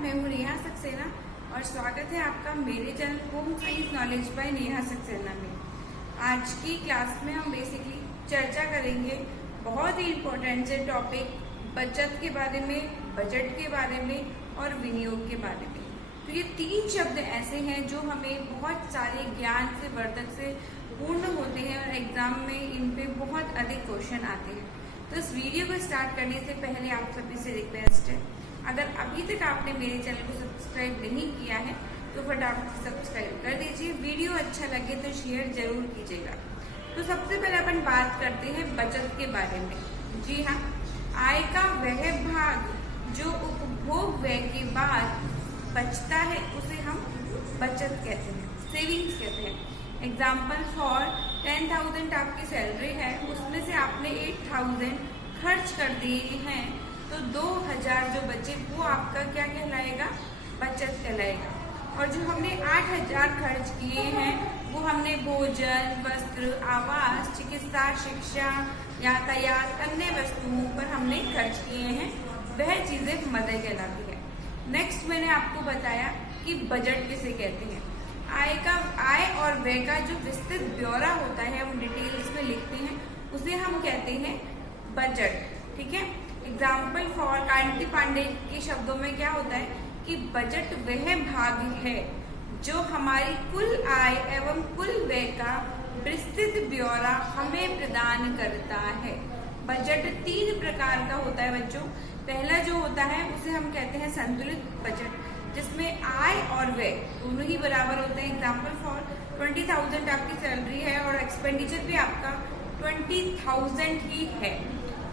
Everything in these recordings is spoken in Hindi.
मैं हूँ नेहा सक्सेना और स्वागत है आपका मेरे channel home science knowledge by Neha Saxena में। आज की क्लास में हम बेसिकली चर्चा करेंगे बहुत ही इम्पोर्टेंट से टॉपिक बचत के बारे में, बजट के बारे में और विनियोग के बारे में। तो ये तीन शब्द ऐसे हैं जो हमें बहुत सारे ज्ञान से वर्धक से पूर्ण होते हैं और एग्जाम में इन पे बहुत अधिक क्वेश्चन आते हैं। तो इस वीडियो को स्टार्ट करने से पहले आप सभी से रिक्वेस्ट है, अगर अभी तक आपने मेरे चैनल को सब्सक्राइब नहीं किया है तो फटाफट से सब्सक्राइब कर दीजिए। वीडियो अच्छा लगे तो शेयर जरूर कीजिएगा। तो सबसे पहले अपन बात करते हैं बचत के बारे में। जी हाँ, आय का वह भाग जो उपभोग व्यय के बाद बचता है उसे हम बचत कहते हैं, सेविंग्स कहते हैं। एग्जाम्पल फॉर 10,000 आपकी सैलरी है, उसमें से आपने 8,000 खर्च कर दिए हैं तो 2,000 जो बचे वो आपका क्या कहलाएगा? बचत कहलाएगा। और जो हमने 8,000 खर्च किए हैं वो हमने भोजन, वस्त्र, आवास, चिकित्सा, शिक्षा, यातायात, अन्य वस्तुओं पर हमने खर्च किए हैं, वह चीजें मदद कहलाती है। नेक्स्ट मैंने आपको बताया कि बजट किसे कहते हैं। आय और व्यय का जो विस्तृत ब्यौरा होता है, हम डिटेल्स में लिखते हैं, उसे हम कहते हैं बजट। ठीक है। एग्जाम्पल फॉर कांति पांडे के शब्दों में क्या होता है कि बजट वह भाग है जो हमारी कुल आय एवं कुल व्यय का विस्तृत ब्यौरा हमें प्रदान करता है। बजट 3 प्रकार का होता है बच्चों। पहला जो होता है उसे हम कहते हैं संतुलित बजट, जिसमें आय और व्यय दोनों ही बराबर होते हैं। एग्जाम्पल फॉर 20,000 आपकी सैलरी है और एक्सपेंडिचर भी आपका 20,000 ही है,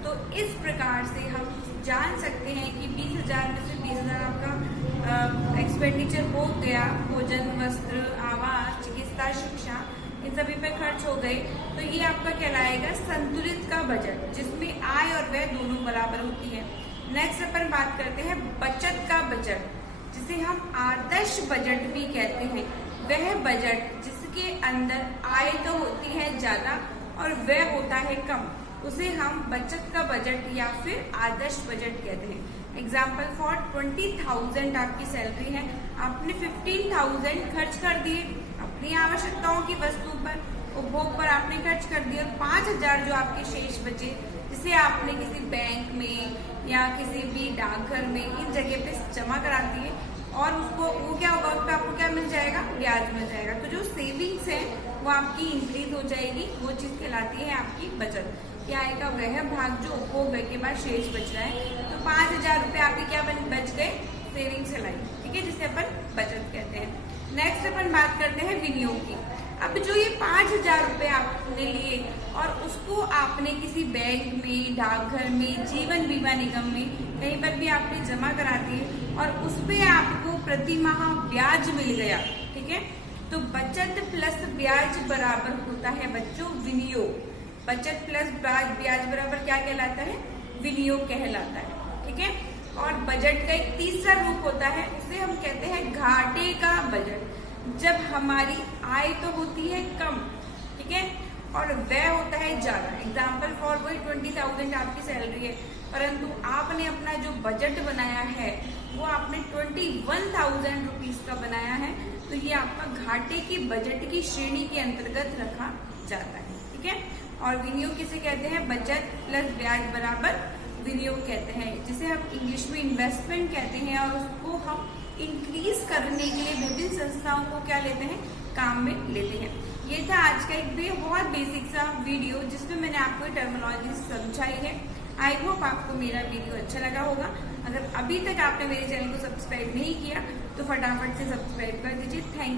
तो इस प्रकार से हम जान सकते हैं कि 20,000 में से 20,000 आपका एक्सपेंडिचर हो गया, भोजन, वस्त्र, आवास, चिकित्सा, शिक्षा, इन सभी पे खर्च हो गए, तो ये आपका कहलाएगा संतुलित का बजट, जिसमें आय और व्यय दोनों बराबर होती है। नेक्स्ट अपन बात करते हैं बचत का बजट, जिसे हम आदर्श बजट भी कहते हैं। वह बजट जिसके अंदर आय तो होती है ज्यादा और व्यय होता है कम, उसे हम बचत का बजट या फिर आदर्श बजट कहते हैं। एग्जाम्पल फॉर 20,000 आपकी सैलरी है, आपने 15,000 खर्च कर दिए अपनी आवश्यकताओं की वस्तु पर, उपभोग पर आपने खर्च कर दिए, और 5,000 जो आपके शेष बचे, जिसे आपने किसी बैंक में या किसी भी डाकघर में इन जगह पे जमा करा दिए, और उसको वो क्या होगा, उस पर आपको क्या मिल जाएगा? ब्याज मिल जाएगा। तो जो सेविंग्स है वो आपकी इंक्रीज हो जाएगी, वो चीज कहलाती है आपकी बचत। क्या आय का वह भाग जो उपभोग व्यय के बाद शेष बच रहा है, तो 5,000 रुपये आपके क्या बच गए? सेविंग्स से लाई। ठीक है, जिसे अपन बचत कहते हैं। नेक्स्ट अपन बात करते हैं विनियोग की। अब जो ये 5,000 रुपये आपने लिए और उसको आपने किसी बैंक में, डाकघर में, जीवन बीमा निगम में, कहीं पर भी आपने जमा करा दिए और उस पे आपको प्रति माह ब्याज मिल गया। ठीक है, तो बचत प्लस ब्याज बराबर होता है बच्चों विनियोग। बचत प्लस ब्याज बराबर क्या कहलाता है? विनियोग कहलाता है। ठीक है, और बजट का एक तीसरा रूप होता है, उसे हम कहते हैं घाटे का बजट, जब हमारी आय तो होती है कम, ठीक है, और व्यय होता है ज्यादा। एग्जाम्पल फॉर वही 20,000 आपकी सैलरी है, परंतु आपने अपना जो बजट बनाया है वो आपने 21,000 रुपीज का बनाया है, तो ये आपका घाटे की बजट की श्रेणी के अंतर्गत रखा जाता है। ठीक है, और विनियोग किसे कहते हैं? बचत प्लस ब्याज बराबर विनियोग कहते हैं, जिसे हम इंग्लिश में इन्वेस्टमेंट कहते हैं, और उसको हम इंक्रीज करने के लिए विभिन्न संस्थाओं को क्या लेते हैं? काम में लेते हैं। ये था आज का एक बहुत बेसिक सा वीडियो जिसमें मैंने आपको टर्मिनोलॉजी समझाई है। आई होप आपको मेरा वीडियो अच्छा लगा होगा। अगर अभी तक आपने मेरे चैनल को सब्सक्राइब नहीं किया तो फटाफट से सब्सक्राइब कर दीजिए। Thank you.